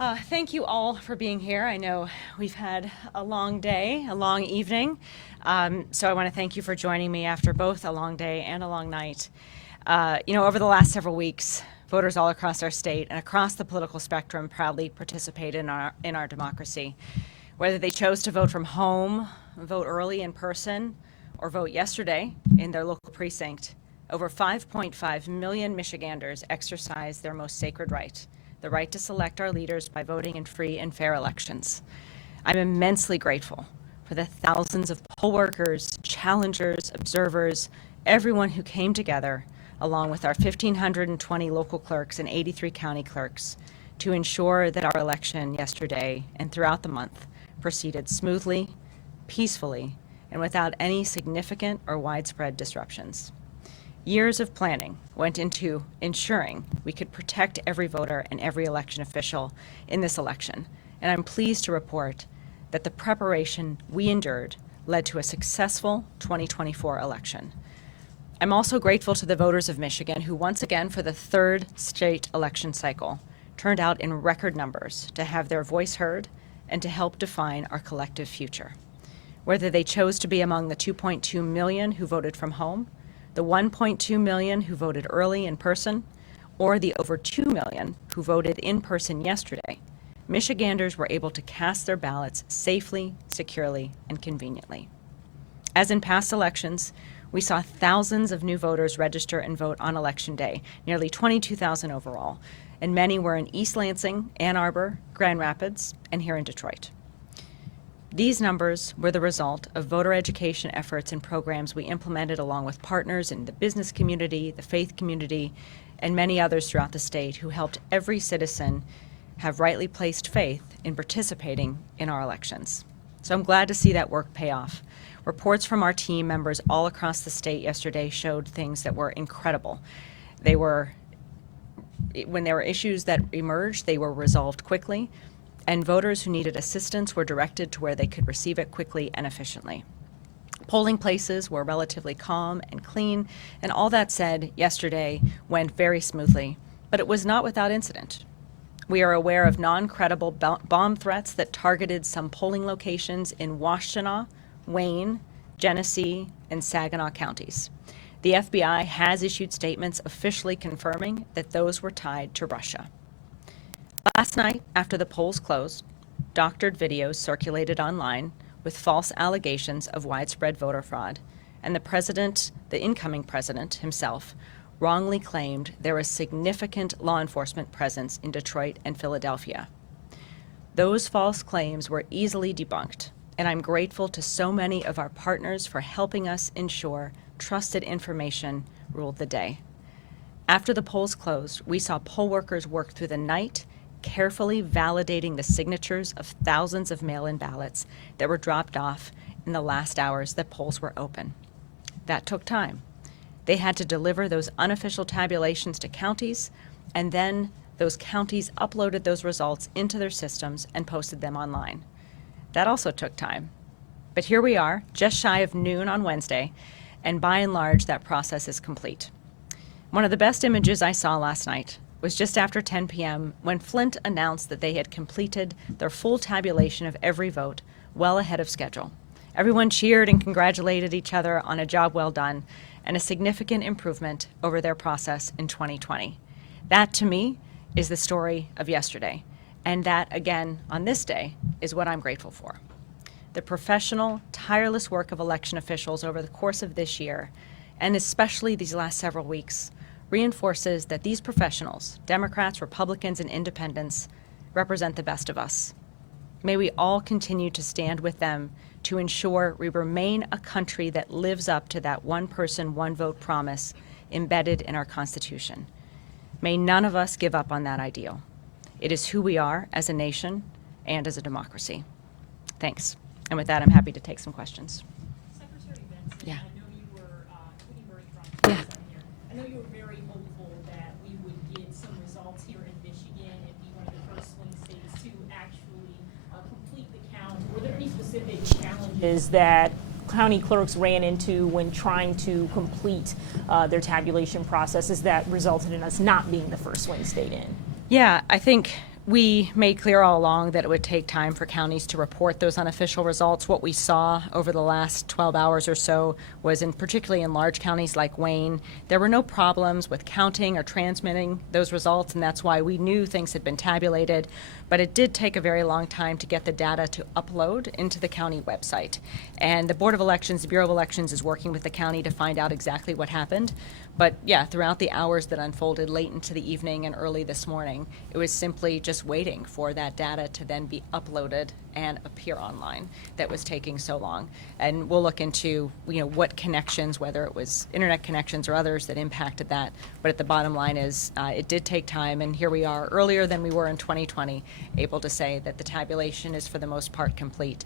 Thank you all for being here. I know we've had a long day, a long evening, so I want to thank you for joining me after both a long day and a long night. Over the last several weeks, voters all across our state and across the political spectrum proudly participate in our democracy. Whether they chose to vote from home, vote early in person, or vote yesterday in their local precinct, over 5.5 million Michiganders exercised their most sacred right, the right to select our leaders by voting in free and fair elections. I'm immensely grateful for the thousands of poll workers, challengers, observers, everyone who came together, along with our 1,520 local clerks and 83 county clerks, to ensure that our election yesterday and throughout the month proceeded smoothly, peacefully, and without any significant or widespread disruptions. Years of planning went into ensuring we could protect every voter and every election official in this election, and I'm pleased to report that the preparation we endured led to a successful 2024 election. I'm also grateful to the voters of Michigan who once again, for the third straight election cycle, turned out in record numbers to have their voice heard and to help define our collective future. Whether they chose to be among the 2.2 million who voted from home, the 1.2 million who voted early in person, or the over 2 million who voted in person yesterday, Michiganders were able to cast their ballots safely, securely, and conveniently. As in past elections, we saw thousands of new voters register and vote on Election Day, nearly 22,000 overall, and many were in East Lansing, Ann Arbor, Grand Rapids, and here in Detroit. These numbers were the result of voter education efforts and programs we implemented along with partners in the business community, the faith community, and many others throughout the state who helped every citizen have rightly placed faith in participating in our elections. So I'm glad to see that work pay off. Reports from our team members all across the state yesterday showed things that were incredible. When there were issues that emerged, they were resolved quickly, and voters who needed assistance were directed to where they could receive it quickly and efficiently. Polling places were relatively calm and clean, and all that said, yesterday went very smoothly, but it was not without incident. We are aware of non-credible bomb threats that targeted some polling locations in Washtenaw, Wayne, Genesee, and Saginaw counties. The FBI has issued statements officially confirming that those were tied to Russia. Last night, after the polls closed, doctored videos circulated online with false allegations of widespread voter fraud, and the incoming president himself, wrongly claimed there was significant law enforcement presence in Detroit and Philadelphia. Those false claims were easily debunked, and I'm grateful to so many of our partners for helping us ensure trusted information ruled the day. After the polls closed, we saw poll workers work through the night, carefully validating the signatures of thousands of mail-in ballots that were dropped off in the last hours that polls were open. That took time. They had to deliver those unofficial tabulations to counties, and then those counties uploaded those results into their systems and posted them online. That also took time. But here we are, just shy of noon on Wednesday, and by and large, that process is complete. One of the best images I saw last night was just after 10 p.m. when Flint announced that they had completed their full tabulation of every vote well ahead of schedule. Everyone cheered and congratulated each other on a job well done and a significant improvement over their process in 2020. That, to me, is the story of yesterday. And that, again, on this day, is what I'm grateful for. The professional, tireless work of election officials over the course of this year, and especially these last several weeks, reinforces that these professionals, Democrats, Republicans, and independents, represent the best of us. May we all continue to stand with them to ensure we remain a country that lives up to that one person, one vote promise embedded in our Constitution. May none of us give up on that ideal. It is who we are as a nation and as a democracy. Thanks. And with that, I'm happy to take some questions. Secretary Benson, Yeah. I know you were putting very strong Yeah. points on here. I know you were very hopeful that we would get some results here in Michigan and be one of the first swing states to actually complete the count. Were there any specific challenges that county clerks ran into when trying to complete their tabulation processes that resulted in us not being the first swing state in? Yeah, I think We made clear all along that it would take time for counties to report those unofficial results. What we saw over the last 12 hours or so was, particularly in large counties like Wayne, there were no problems with counting or transmitting those results, and that's why we knew things had been tabulated. But it did take a very long time to get the data to upload into the county website. And the Board of Elections, the Bureau of Elections, is working with the county to find out exactly what happened. But yeah, throughout the hours that unfolded late into the evening and early this morning, it was simply just waiting for that data to then be uploaded and appear online that was taking so long. And we'll look into, what connections, whether it was internet connections or others that impacted that. But at the bottom line is it did take time, and here we are earlier than we were in 2020, able to say that the tabulation is for the most part complete.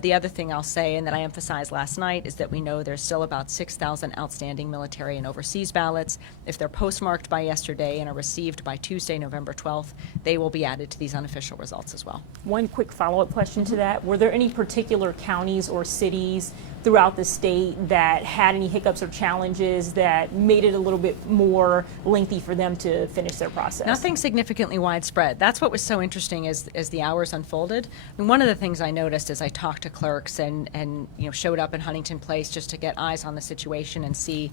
The other thing I'll say, and that I emphasized last night, is that we know there's still about 6,000 outstanding military and overseas ballots. If they're postmarked by yesterday and are received by Tuesday, November 12th, they will be added to these unofficial results as well. One quick follow-up question to that. Were there any particular counties or cities throughout the state that had any hiccups or challenges that made it a little bit more lengthy for them to finish their process? Nothing significantly widespread. That's what was so interesting as the hours unfolded. I mean, one of the things I noticed as I talked to clerks and showed up in Huntington Place just to get eyes on the situation and see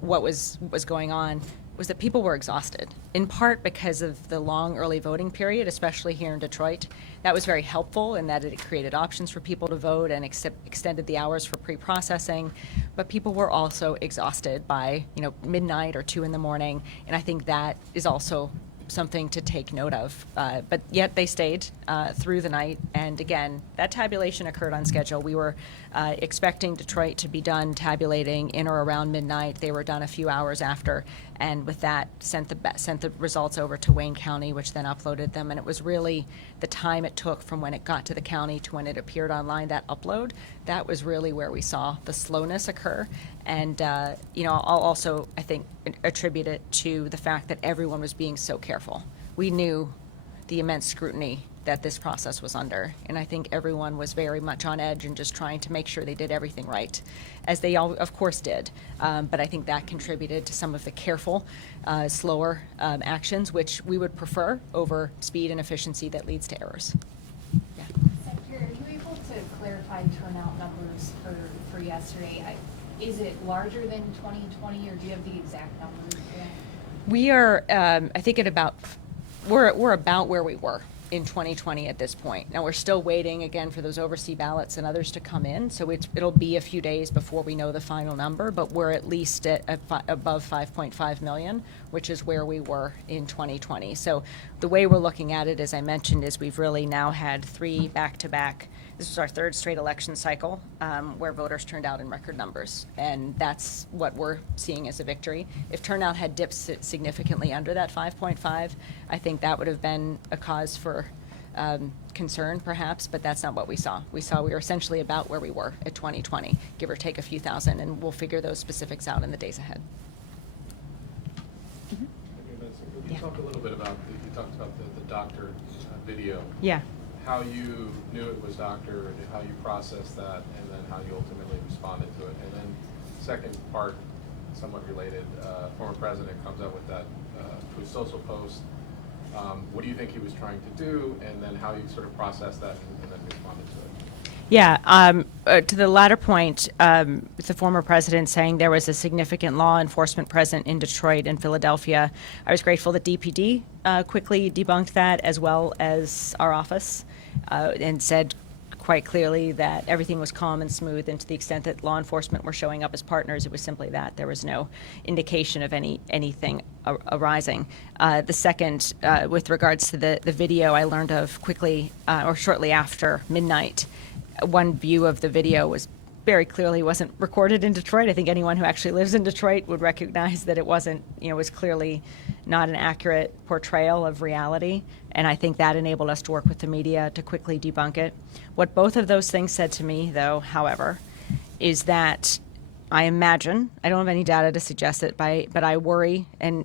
what was going on, was that people were exhausted, in part because of the long early voting period, especially here in Detroit. That was very helpful in that it created options for people to vote and extended the hours for pre-processing. But people were also exhausted by midnight or 2 in the morning, and I think that is also something to take note of. But yet they stayed through the night, and again, that tabulation occurred on schedule. We were expecting Detroit to be done tabulating in or around midnight. They were done a few hours after, and with that sent the results over to Wayne County, which then uploaded them. And it was really the time it took from when it got to the county to when it appeared online, that upload, that was really where we saw the slowness occur. And I'll also, I think, attribute it to the fact that everyone was being so careful. We knew the immense scrutiny that this process was under, and I think everyone was very much on edge and just trying to make sure they did everything right, as they all, of course, did. But I think that contributed to some of the careful, slower actions, which we would prefer over speed and efficiency that leads to errors. Yeah. Secretary, are you able to clarify turnout numbers for yesterday? Is it larger than 2020, or do you have the exact numbers for that? We are, I think, we're about where we were in 2020 at this point. Now we're still waiting again for those overseas ballots and others to come in, so it'll be a few days before we know the final number, but we're at least at above 5.5 million, which is where we were in 2020. So the way we're looking at it, as I mentioned, is we've really now had 3 back-to-back. This was our 3rd straight election cycle where voters turned out in record numbers, and that's what we're seeing as a victory. If turnout had dipped significantly under that 5.5, I think that would have been a cause for concern, perhaps, but that's not what we saw. We were essentially about where we were at 2020, give or take a few thousand, and we'll figure those specifics out in the days ahead. Could you talk a little bit about, you talked about the doctor video. Yeah. How you knew it was doctor, and how you processed that, and then how you ultimately responded to it. And then second part, somewhat related, former president comes up with that to his social post. What do you think he was trying to do, and then how you sort of processed that and then responded to it? Yeah, to the latter point, the former president saying there was a significant law enforcement present in Detroit and Philadelphia. I was grateful that DPD quickly debunked that, as well as our office, and said quite clearly that everything was calm and smooth, and to the extent that law enforcement were showing up as partners, it was simply that. There was no indication of anything arising. The second, with regards to the video, I learned of quickly or shortly after midnight. One view of the video was very clearly wasn't recorded in Detroit. I think anyone who actually lives in Detroit would recognize that it wasn't, was clearly not an accurate portrayal of reality. And I think that enabled us to work with the media to quickly debunk it. What both of those things said to me, though, however, is that I imagine, I don't have any data to suggest it, but I worry and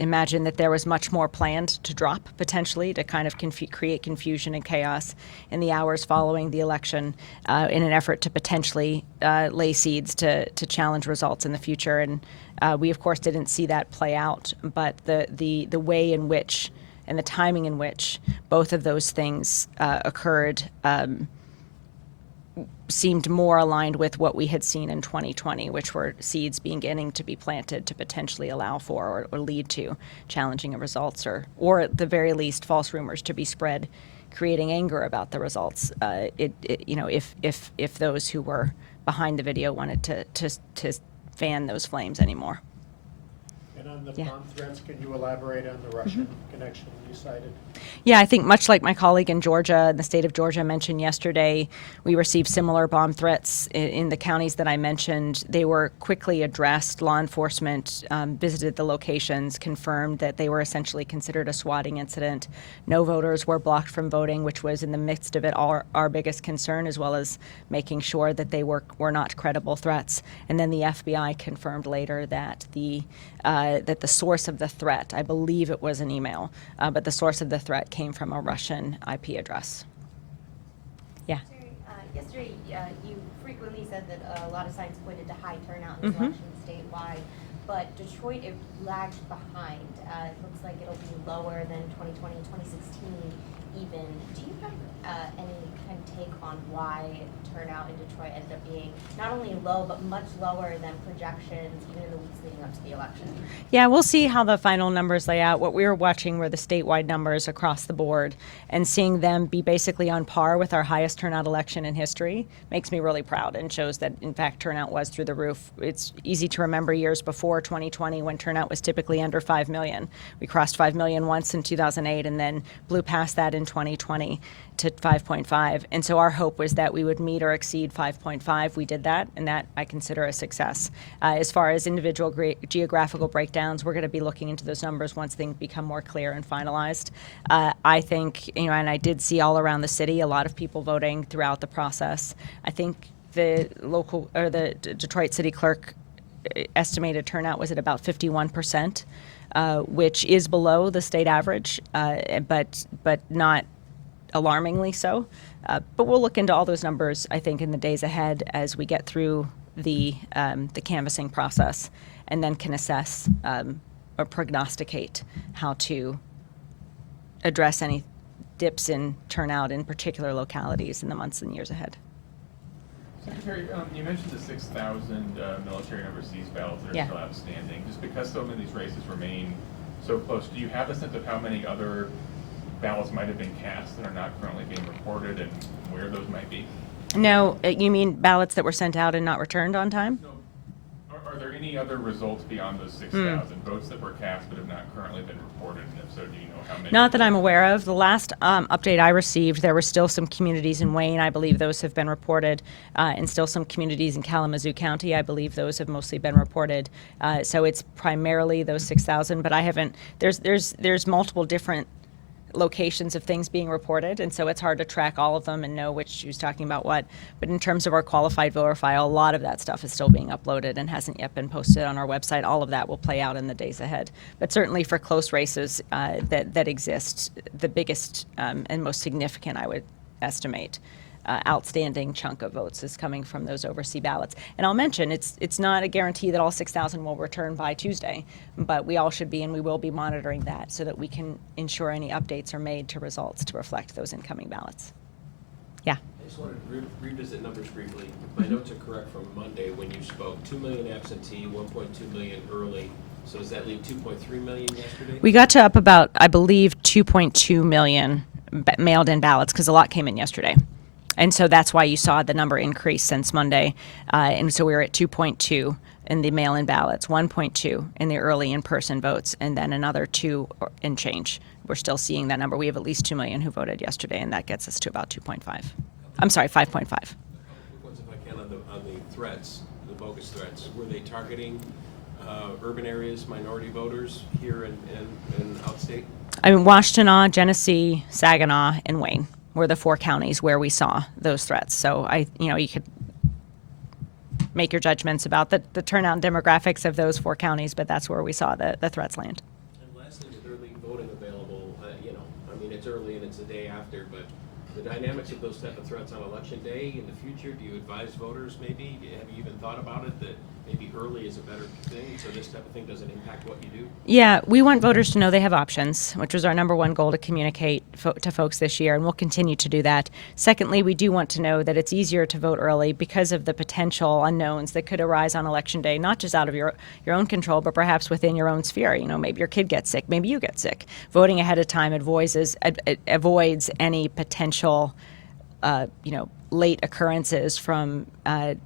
imagine that there was much more planned to drop, potentially, to kind of create confusion and chaos in the hours following the election in an effort to potentially lay seeds to challenge results in the future. And we, of course, didn't see that play out, but the way in which and the timing in which both of those things occurred seemed more aligned with what we had seen in 2020, which were seeds beginning to be planted to potentially allow for or lead to challenging of results, or at the very least, false rumors to be spread, creating anger about the results. If those who were behind the video wanted to fan those flames anymore. And on the Yeah. bomb threats, can you elaborate on the Russian connection you cited? Yeah, I think much like my colleague in Georgia, in the state of Georgia mentioned yesterday, we received similar bomb threats in the counties that I mentioned. They were quickly addressed. Law enforcement visited the locations, confirmed that they were essentially considered a swatting incident. No voters were blocked from voting, which was in the midst of it our biggest concern, as well as making sure that they were not credible threats. And then the FBI confirmed later that the source of the threat, I believe it was an email, but the source of the threat came from a Russian IP address. Yeah. Yesterday, you frequently said that a lot of signs pointed to high turnout in this election statewide, but Detroit, it lagged behind. It looks like it'll be lower than 2020, 2016 even. Do you have any kind of take on why turnout in Detroit ended up being not only low, but much lower than projections even in the weeks leading up to the election? Yeah, we'll see how the final numbers lay out. What we were watching were the statewide numbers across the board, and seeing them be basically on par with our highest turnout election in history makes me really proud and shows that, in fact, turnout was through the roof. It's easy to remember years before 2020 when turnout was typically under 5 million. We crossed 5 million once in 2008 and then blew past that in 2020 to 5.5. And so our hope was that we would meet or exceed 5.5. We did that, and that I consider a success. As far as individual geographical breakdowns, we're going to be looking into those numbers once things become more clear and finalized. I think, and I did see all around the city a lot of people voting throughout the process. I think the Detroit City Clerk estimated turnout was at about 51%, which is below the state average, but not alarmingly so. But we'll look into all those numbers, I think, in the days ahead as we get through the canvassing process, and then can assess or prognosticate how to address any dips in turnout in particular localities in the months and years ahead. Secretary, you mentioned the 6,000 military and overseas ballots that are Yeah. still outstanding. Just because so many of these races remain so close, do you have a sense of how many other ballots might have been cast that are not currently being reported and where those might be? No, you mean ballots that were sent out and not returned on time? No. Are there any other results beyond those 6,000 votes that were cast but have not currently been reported? And if so, do you know how many? Not that I'm aware of. The last update I received, there were still some communities in Wayne. I believe those have been reported, and still some communities in Kalamazoo County. I believe those have mostly been reported. So it's primarily those 6,000. But I haven't. There's multiple different locations of things being reported, and so it's hard to track all of them and know who's talking about what. But in terms of our qualified voter file, a lot of that stuff is still being uploaded and hasn't yet been posted on our website. All of that will play out in the days ahead. But certainly for close races that exist, the biggest and most significant, I would estimate, outstanding chunk of votes is coming from those overseas ballots. And I'll mention, it's not a guarantee that all 6,000 will return by Tuesday, but we all should be, and we will be monitoring that so that we can ensure any updates are made to results to reflect those incoming ballots. Yeah. I just wanted to revisit numbers briefly. My notes are correct from Monday when you spoke. 2 million absentee, 1.2 million early. So does that leave 2.3 million yesterday? We got to up about, I believe, 2.2 million mailed in ballots because a lot came in yesterday. And so that's why you saw the number increase since Monday. And so we were at 2.2 in the mail-in ballots, 1.2 in the early in-person votes, and then another 2 and change. We're still seeing that number. We have at least 2 million who voted yesterday, and that gets us to about 2.5. I'm sorry, 5.5. A couple quick ones, if I can, on the threats, the bogus threats. Were they targeting urban areas, minority voters here and outstate? I mean, Washtenaw, Genesee, Saginaw, and Wayne were the 4 counties where we saw those threats. So you could make your judgments about the turnout and demographics of those 4 counties, but that's where we saw the threats land. And lastly, with early voting available, I mean, it's early and it's the day after, but the dynamics of those type of threats on election day in the future, do you advise voters maybe? Have you even thought about it that maybe early is a better thing, so this type of thing doesn't impact what you do? Yeah, we want voters to know they have options, which was our number one goal to communicate to folks this year, and we'll continue to do that. Secondly, we do want to know that it's easier to vote early because of the potential unknowns that could arise on Election Day, not just out of your own control, but perhaps within your own sphere. You know, maybe your kid gets sick, maybe you get sick. Voting ahead of time avoids any potential late occurrences from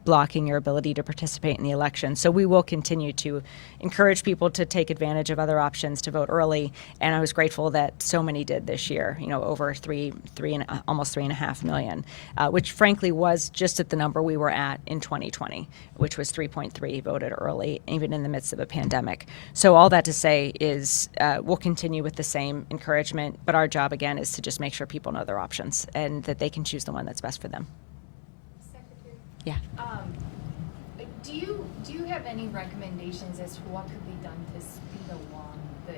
blocking your ability to participate in the election. So we will continue to encourage people to take advantage of other options to vote early. And I was grateful that so many did this year, over almost 3.5 million, which frankly was just at the number we were at in 2020, which was 3.3 voted early, even in the midst of a pandemic. So all that to say is we'll continue with the same encouragement, but our job again is to just make sure people know their options and that they can choose the one that's best for them. Secretary, Yeah. do you have any recommendations as to what could be done to speed along the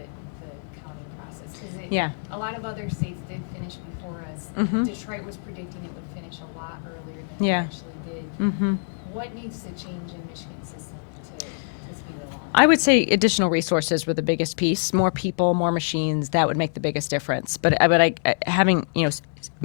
counting process? Because Yeah. a lot of other states did finish before us. Mhm. Detroit was predicting it would finish a lot earlier than Yeah. it actually did. Mm-hmm. What needs to change in Michigan's system to speed along? I would say additional resources were the biggest piece. More people, more machines, that would make the biggest difference. But having,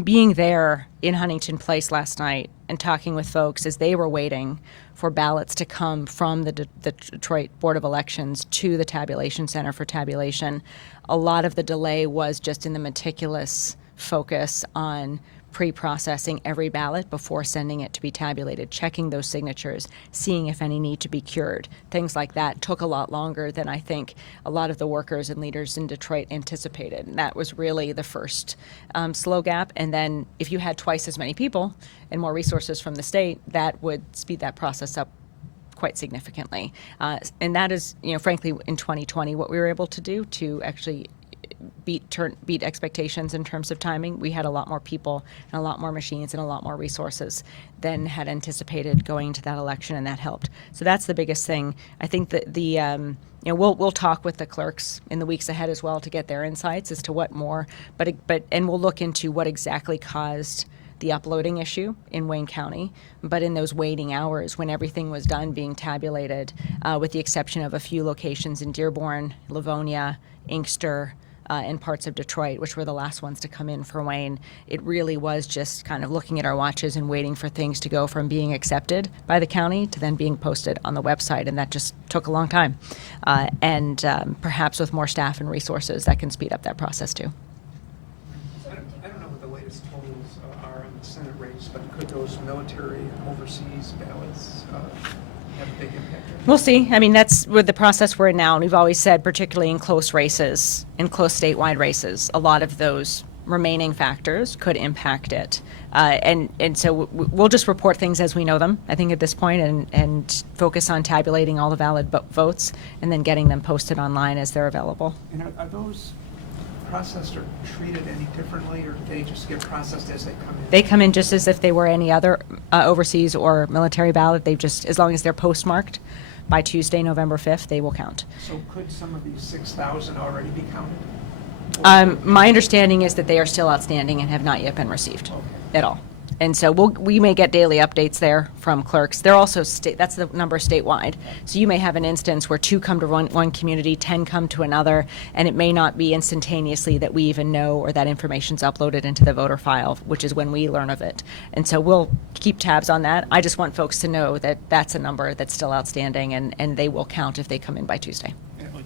being there in Huntington Place last night and talking with folks as they were waiting for ballots to come from the Detroit Board of Elections to the tabulation center for tabulation, a lot of the delay was just in the meticulous focus on pre-processing every ballot before sending it to be tabulated, checking those signatures, seeing if any need to be cured. Things like that took a lot longer than I think a lot of the workers and leaders in Detroit anticipated. And that was really the first slow gap. And then if you had twice as many people and more resources from the state, that would speed that process up quite significantly. And that is, frankly, in 2020, what we were able to do to actually beat expectations in terms of timing. We had a lot more people and a lot more machines and a lot more resources than had anticipated going into that election, and that helped. So that's the biggest thing. I think that we'll talk with the clerks in the weeks ahead as well to get their insights as to what more, and we'll look into what exactly caused the uploading issue in Wayne County. But in those waiting hours when everything was done being tabulated, with the exception of a few locations in Dearborn, Livonia, Inkster, and parts of Detroit, which were the last ones to come in for Wayne, it really was just kind of looking at our watches and waiting for things to go from being accepted by the county to then being posted on the website, and that just took a long time. Perhaps with more staff and resources, that can speed up that process too. I don't know what the latest totals are on the Senate race, but could those military and overseas ballots have a big impact? We'll see. I mean, that's with the process we're in now, and we've always said, particularly in close races, in close statewide races, a lot of those remaining factors could impact it. And so we'll just report things as we know them, I think, at this point, and focus on tabulating all the valid votes and then getting them posted online as they're available. And are those processed or treated any differently, or do they just get processed as they come in? They come in just as if they were any other overseas or military ballot. They've just, as long as they're postmarked by Tuesday, November 5th, they will count. So could some of these 6,000 already be counted? My understanding is that they are still outstanding and have not yet been received at all. And so we may get daily updates there from clerks. They're also that's the number statewide. So you may have an instance where 2 come to one community, 10 come to another, and it may not be instantaneously that we even know or that information's uploaded into the voter file, which is when we learn of it. And so we'll keep tabs on that. I just want folks to know that that's a number that's still outstanding, and they will count if they come in by Tuesday.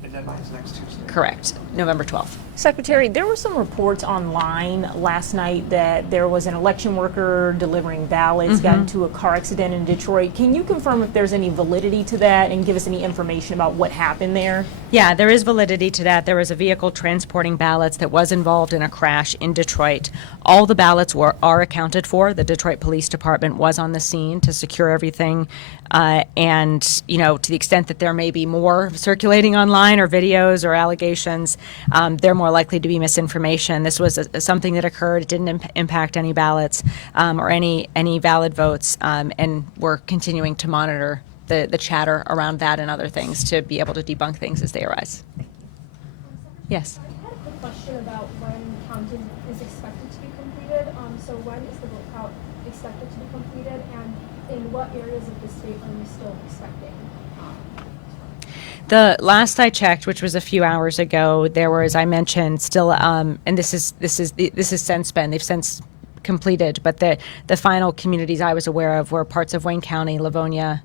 The deadline is next Tuesday. Correct, November 12th. Secretary, there were some reports online last night that there was an election worker delivering ballots, got into a car accident in Detroit. Can you confirm if there's any validity to that and give us any information about what happened there? Yeah, there is validity to that. There was a vehicle transporting ballots that was involved in a crash in Detroit. All the ballots are accounted for. The Detroit Police Department was on the scene to secure everything. And, to the extent that there may be more circulating online or videos or allegations, they're more likely to be misinformation. This was something that occurred. It didn't impact any ballots or any valid votes. And we're continuing to monitor the chatter around that and other things to be able to debunk things as they arise. Yes. I had a quick question about when counting is expected to be completed. So when is the vote count expected to be completed, and in what areas of the state are you still expecting The last I checked, which was a few hours ago, there were, as I mentioned, still, and this is since been, they've since completed, but the final communities I was aware of were parts of Wayne County, Livonia,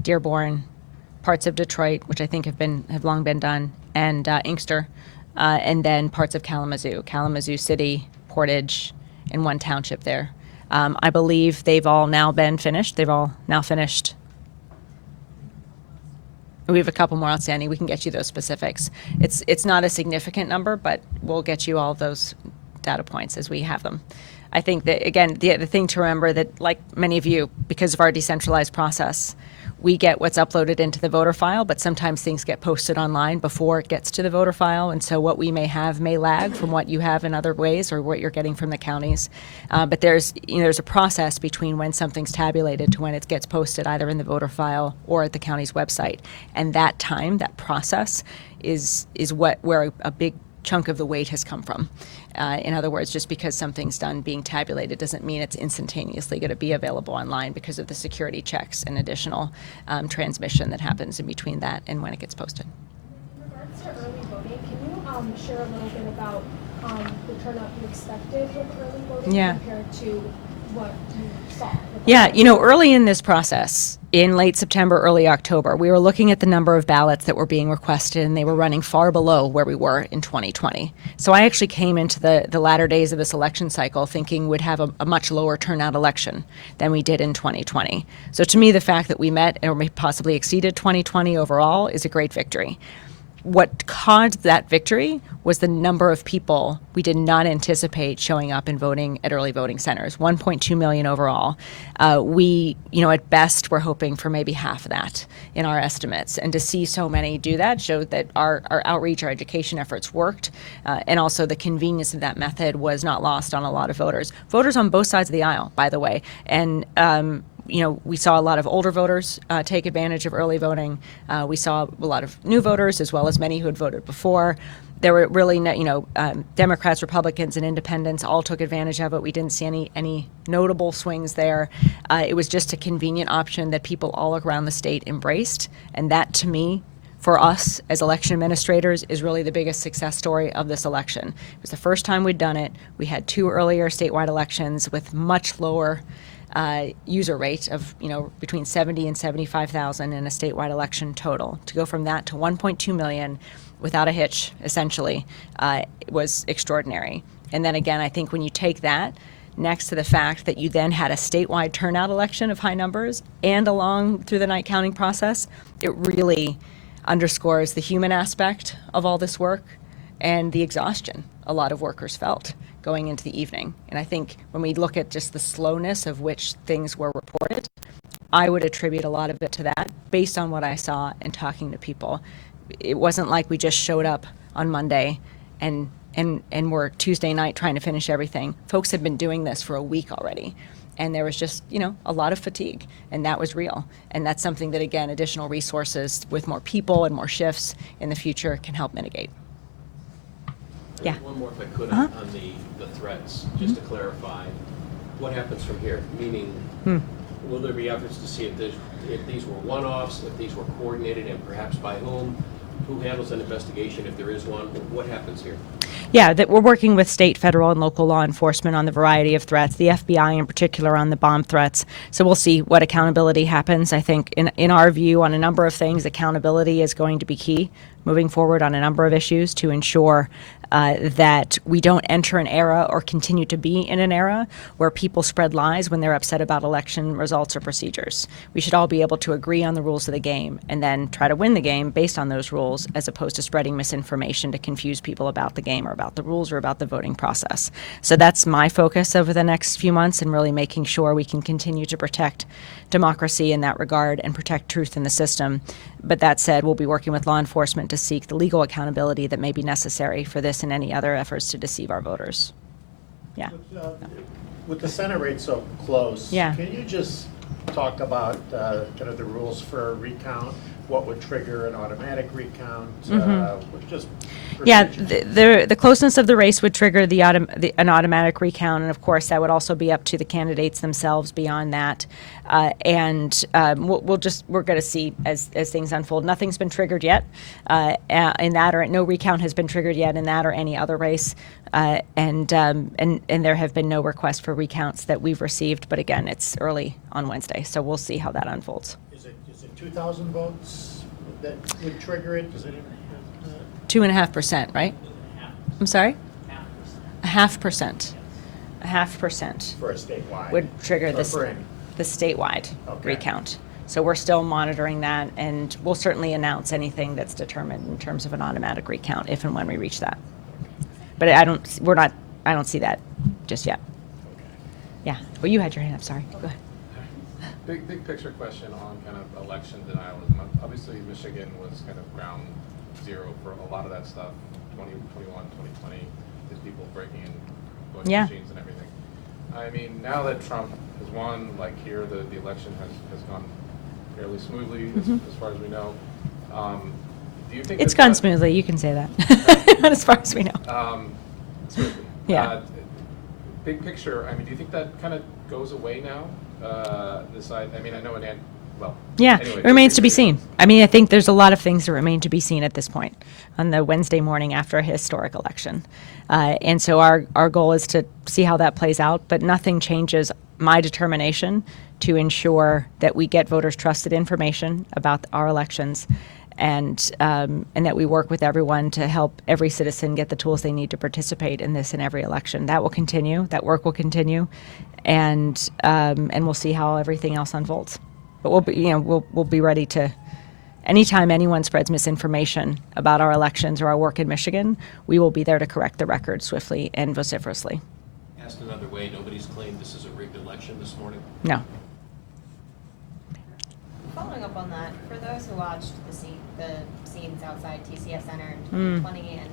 Dearborn, parts of Detroit, which I think have long been done, and Inkster, and then parts of Kalamazoo City, Portage, and one township there. I believe they've all now been finished. They've all now finished. We have a couple more outstanding. We can get you those specifics. It's not a significant number, but we'll get you all those data points as we have them. I think that, again, the thing to remember that, like many of you, because of our decentralized process, we get what's uploaded into the voter file, but sometimes things get posted online before it gets to the voter file, and so what we may have may lag from what you have in other ways or what you're getting from the counties. But there's a process between when something's tabulated to when it gets posted either in the voter file or at the county's website, and that time, that process, is where a big chunk of the weight has come from. In other words, just because something's done being tabulated doesn't mean it's instantaneously going to be available online because of the security checks and additional transmission that happens in between that and when it gets posted. In regards to early voting, can you share a little bit about the turnout you expected with early voting compared to what you saw? Yeah, early in this process, in late September, early October, we were looking at the number of ballots that were being requested, and they were running far below where we were in 2020. So I actually came into the latter days of this election cycle thinking we'd have a much lower turnout election than we did in 2020. So to me, the fact that we met or possibly exceeded 2020 overall is a great victory. What caused that victory was the number of people we did not anticipate showing up and voting at early voting centers, 1.2 million overall. We, at best, we're hoping for maybe half of that in our estimates. And to see so many do that showed that our outreach, our education efforts worked, and also the convenience of that method was not lost on a lot of voters. Voters on both sides of the aisle, by the way. And we saw a lot of older voters take advantage of early voting. We saw a lot of new voters, as well as many who had voted before. There were really, Democrats, Republicans, and independents all took advantage of it. We didn't see any notable swings there. It was just a convenient option that people all around the state embraced. And that, to me, for us as election administrators, is really the biggest success story of this election. It was the first time we'd done it. We had 2 earlier statewide elections with much lower user rate of between 70 and 75,000 in a statewide election total. To go from that to 1.2 million without a hitch, essentially, was extraordinary. And then again, I think when you take that next to the fact that you then had a statewide turnout election of high numbers and along through the night counting process, it really underscores the human aspect of all this work and the exhaustion a lot of workers felt going into the evening. And I think when we look at just the slowness of which things were reported, I would attribute a lot of it to that based on what I saw and talking to people. It wasn't like we just showed up on Monday and were Tuesday night trying to finish everything. Folks had been doing this for a week already. And there was just, a lot of fatigue, and that was real. And that's something that, again, additional resources with more people and more shifts in the future can help mitigate. Yeah. One more, if I could, on the threats, just to clarify, what happens from here? Meaning, will there be efforts to see if these were one-offs, if these were coordinated, and perhaps by whom? Who handles an investigation if there is one? What happens here? Yeah, that we're working with state, federal, and local law enforcement on the variety of threats, the FBI in particular on the bomb threats. So we'll see what accountability happens. I think in our view on a number of things, accountability is going to be key moving forward on a number of issues to ensure that we don't enter an era or continue to be in an era where people spread lies when they're upset about election results or procedures. We should all be able to agree on the rules of the game and then try to win the game based on those rules, as opposed to spreading misinformation to confuse people about the game or about the rules or about the voting process. So that's my focus over the next few months, and really making sure we can continue to protect democracy in that regard and protect truth in the system. But that said, we'll be working with law enforcement to seek the legal accountability that may be necessary for this and any other efforts to deceive our voters. Yeah. With the Senate race so close, Yeah. can you just talk about kind of the rules for recount? what would trigger an automatic recount? Just Yeah, procedures. the closeness of the race would trigger an automatic recount, and of course, that would also be up to the candidates themselves beyond that. We're going to see as things unfold. Nothing's been triggered yet in that, or no recount has been triggered yet in that or any other race, and there have been no requests for recounts that we've received. But again, it's early on Wednesday, so we'll see how that unfolds. Is it 2,000 votes that would trigger it? Is it 2.5%, right? I'm sorry? 0.5%. 0.5% for a statewide? would trigger Or this, for any? the statewide Okay. recount. So we're still monitoring that, and we'll certainly announce anything that's determined in terms of an automatic recount if and when we reach that. But I don't see that just yet. Yeah. Well, you had your hand up. Sorry. Go ahead. Big picture question on kind of election denialism. Obviously, Michigan was kind of ground zero for a lot of that stuff, 2021, 2020, these people breaking in voting Yeah. machines and everything. I mean, now that Trump has won, like here, the election has gone fairly smoothly as far as we know. Do you think It's that gone that- smoothly. You can say that. Not as far as we know. Smoothly. Yeah. Big picture, I mean, do you think that kind of goes away now? I mean, I know Yeah, anyway, it remains big to be picture. seen. I mean, I think there's a lot of things that remain to be seen at this point on the Wednesday morning after a historic election. And so our goal is to see how that plays out, but nothing changes my determination to ensure that we get voters trusted information about our elections, and that we work with everyone to help every citizen get the tools they need to participate in this and every election. That will continue. That work will continue, and we'll see how everything else unfolds. But we'll be ready to. Anytime anyone spreads misinformation about our elections or our work in Michigan, we will be there to correct the record swiftly and vociferously. Asked another way, nobody's claimed this is a rigged election this morning? No. Following up on that, for those who watched the scenes outside TCS Center in 2020 and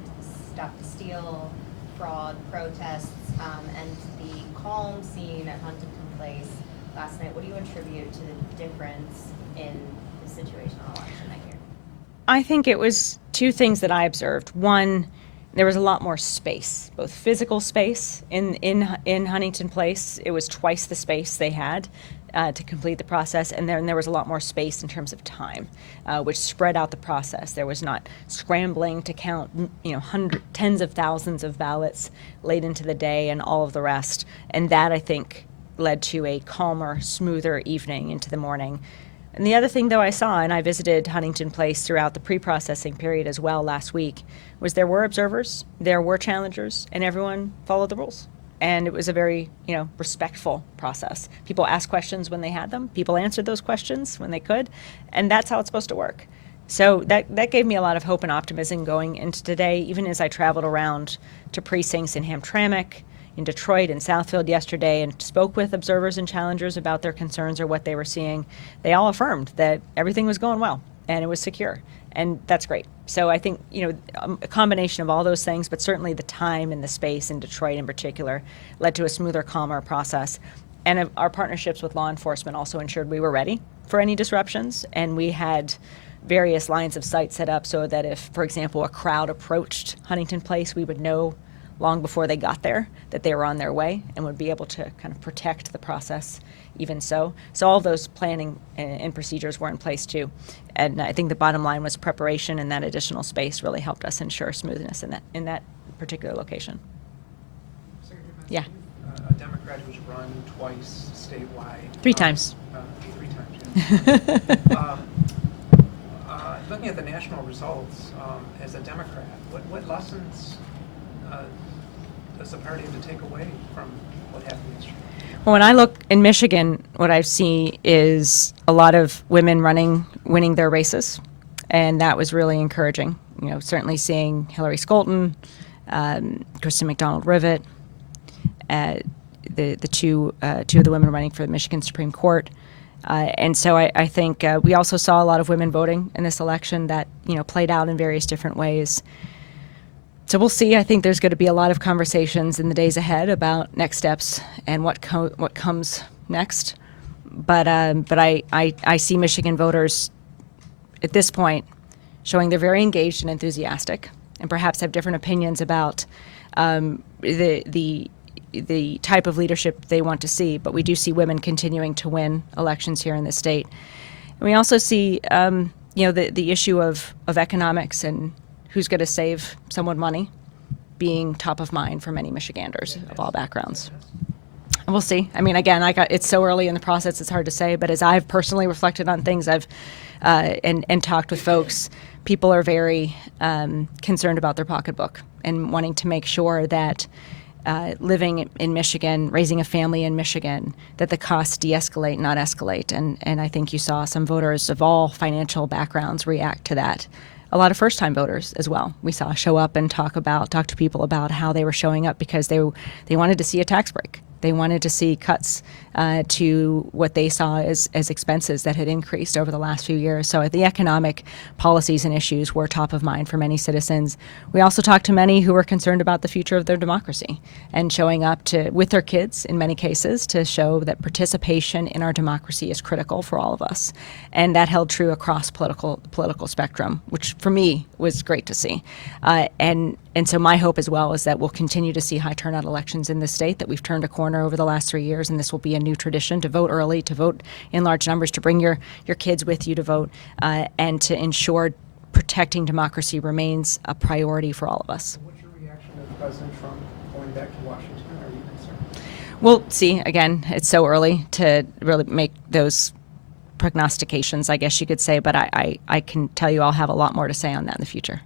Stop the Steal, fraud, protests, and the calm scene at Huntington Place last night, what do you attribute to the difference in the situation on election night here? I think it was two things that I observed. One, there was a lot more space, both physical space in Huntington Place. It was twice the space they had to complete the process, and then there was a lot more space in terms of time, which spread out the process. There was not scrambling to count, tens of thousands of ballots late into the day and all of the rest. And that, I think, led to a calmer, smoother evening into the morning. And the other thing, though, I saw, and I visited Huntington Place throughout the pre-processing period as well last week, was there were observers, there were challengers, and everyone followed the rules. And it was a very, respectful process. People asked questions when they had them. People answered those questions when they could. And that's how it's supposed to work. So that gave me a lot of hope and optimism going into today, even as I traveled around to precincts in Hamtramck, in Detroit and Southfield yesterday, and spoke with observers and challengers about their concerns or what they were seeing. They all affirmed that everything was going well and it was secure. And that's great. So I think, a combination of all those things, but certainly the time and the space in Detroit in particular, led to a smoother, calmer process. And our partnerships with law enforcement also ensured we were ready for any disruptions. And we had various lines of sight set up so that if, for example, a crowd approached Huntington Place, we would know long before they got there that they were on their way and would be able to kind of protect the process even so. So all of those planning and procedures were in place too. And I think the bottom line was preparation, and that additional space really helped us ensure smoothness in that particular location. Secretary Benson, Yeah. A Democrat who's run twice statewide. 3 times. 3 times, yeah. Looking at the national results, as a Democrat, what lessons does the party have to take away from what happened yesterday? Well, when I look in Michigan, what I see is a lot of women winning their races, and that was really encouraging. Certainly seeing Hillary Scholten, Kristen McDonald-Rivet, the two of the women running for the Michigan Supreme Court. And so I think we also saw a lot of women voting in this election that played out in various different ways. So we'll see. I think there's going to be a lot of conversations in the days ahead about next steps and what comes next. But I see Michigan voters at this point, showing they're very engaged and enthusiastic, and perhaps have different opinions about the type of leadership they want to see. But we do see women continuing to win elections here in the state. And we also see, the issue of economics and who's going to save someone money being top of mind for many Michiganders of all backgrounds. And we'll see. I mean, again, it's so early in the process, it's hard to say. But as I've personally reflected on things, and talked with folks, people are very concerned about their pocketbook and wanting to make sure that living in Michigan, raising a family in Michigan, that the costs de-escalate, not escalate. And I think you saw some voters of all financial backgrounds react to that. A lot of first-time voters as well. We saw show up and talk to people about how they were showing up because they wanted to see a tax break. They wanted to see cuts to what they saw as expenses that had increased over the last few years. So the economic policies and issues were top of mind for many citizens. We also talked to many who were concerned about the future of their democracy and showing up with their kids, in many cases, to show that participation in our democracy is critical for all of us. And that held true across political spectrum, which for me was great to see. And so my hope as well is that we'll continue to see high turnout elections in this state, that we've turned a corner over the last 3 years, and this will be a new tradition to vote early, to vote in large numbers, to bring your kids with you to vote, and to ensure protecting democracy remains a priority for all of us. What's your reaction to President Trump going back to Washington? Are you concerned? We'll see. Again, it's so early to really make those prognostications, I guess you could say, but I can tell you I'll have a lot more to say on that in the future.